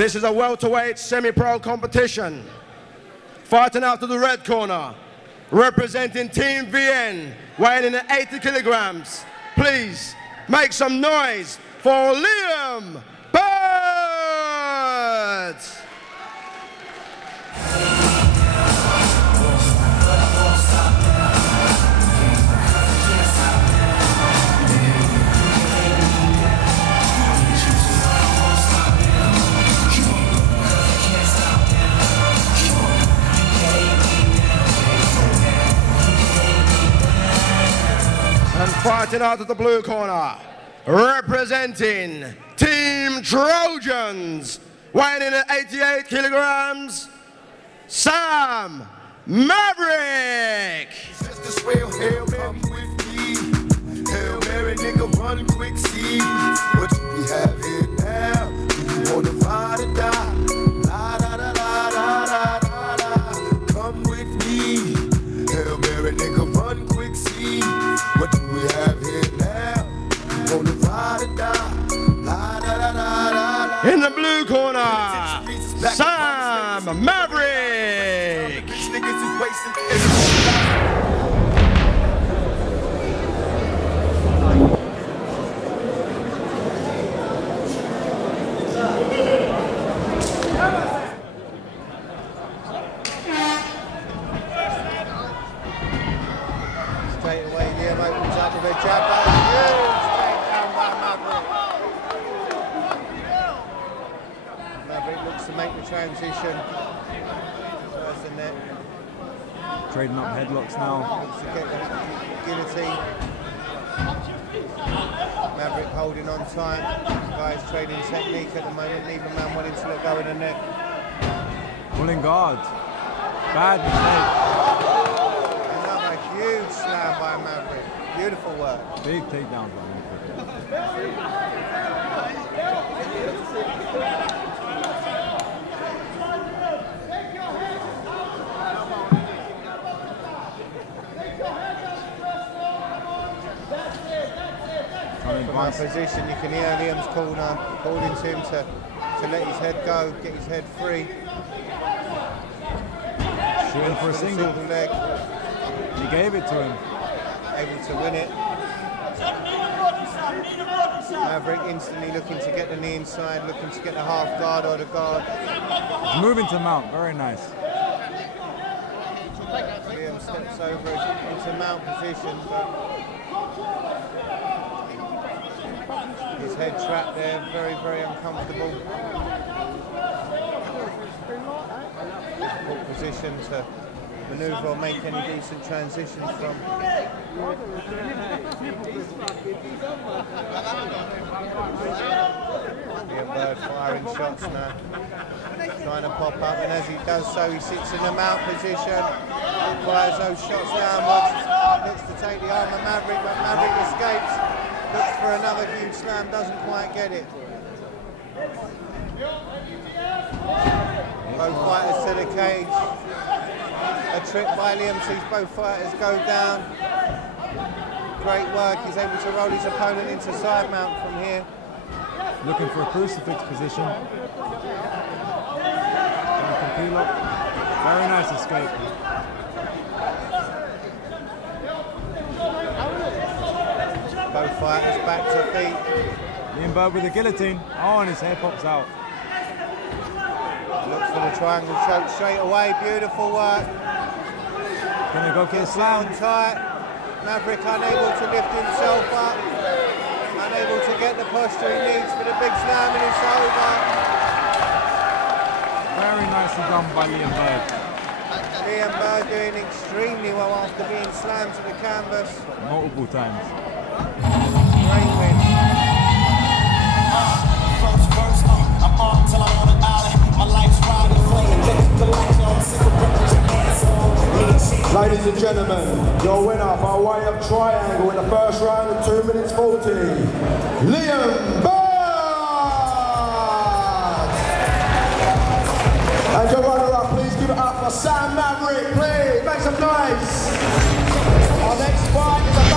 This is a welterweight semi-pro competition. Fighting out to the red corner, representing Team VN, weighing in at 80 kilograms. Please make some noise for Liam Bird! And fighting out of the blue corner, representing Team Trojans, weighing in at 88 kilograms, Sam Maverick. Just Hail Mary with me. Hail Mary, nigga, run quick, see what we have here now. You wanna ride or die? La da da da da da da da. Come with me. Hail Mary, nigga, run quick, see what do we have here now. You wanna ride or die? La da da da da da. In the blue corner, Sam Maverick. Rich niggas is wasting. Straight away, Liam opens up with a jab. That was huge. Straight down by Maverick. Maverick looks to make the transition. First the net. Trading up headlocks now. Looks to get the guillotine. Maverick holding on tight. Guys trading technique at the moment. Neither man willing to let go of the neck. Pulling guard. Bad mistake. Another huge slam by Maverick. Beautiful work. Big takedowns by Maverick. From our position, you can hear Liam's corner calling to him to let his head go, get his head free. Shooting for a single leg. He gave it to him. Able to win it. Maverick instantly looking to get the knee inside, looking to get the half guard or the guard. He's moving to mount, very nice. Liam steps over into mount position, but his head trapped there, very, very uncomfortable. Difficult position to manoeuvre or make any decent transitions from. Liam Bird firing shots now, trying to pop up, and as he does so, he sits in the mount position, fires those shots downwards, looks to take the arm of Maverick, but Maverick escapes, looks for another huge slam, doesn't quite get it. Both fighters to the cage. A trip by Liam sees both fighters go down. Great work, he's able to roll his opponent into side mount from here. Looking for a crucifix position. Very nice escape. Both fighters back to feet. Liam Bird with a guillotine. Oh, and his head pops out. Looks for the triangle choke straight away. Beautiful work. Gonna go for a slam. Tight. Maverick unable to lift himself up. Unable to get the posture he needs for the big slam, and it's over. Very nicely done by Liam Bird. Liam Bird doing extremely well after being slammed to the canvas. Multiple times. Great win. I'm on till I'm on an island. My life's riding flame. The lights on, cigarettes, hands on. Ladies and gentlemen, your winner by way of triangle in the first round of 2 minutes 40, Liam Bird! And your runner-up, please give it up for Sam Maverick, please, make some noise!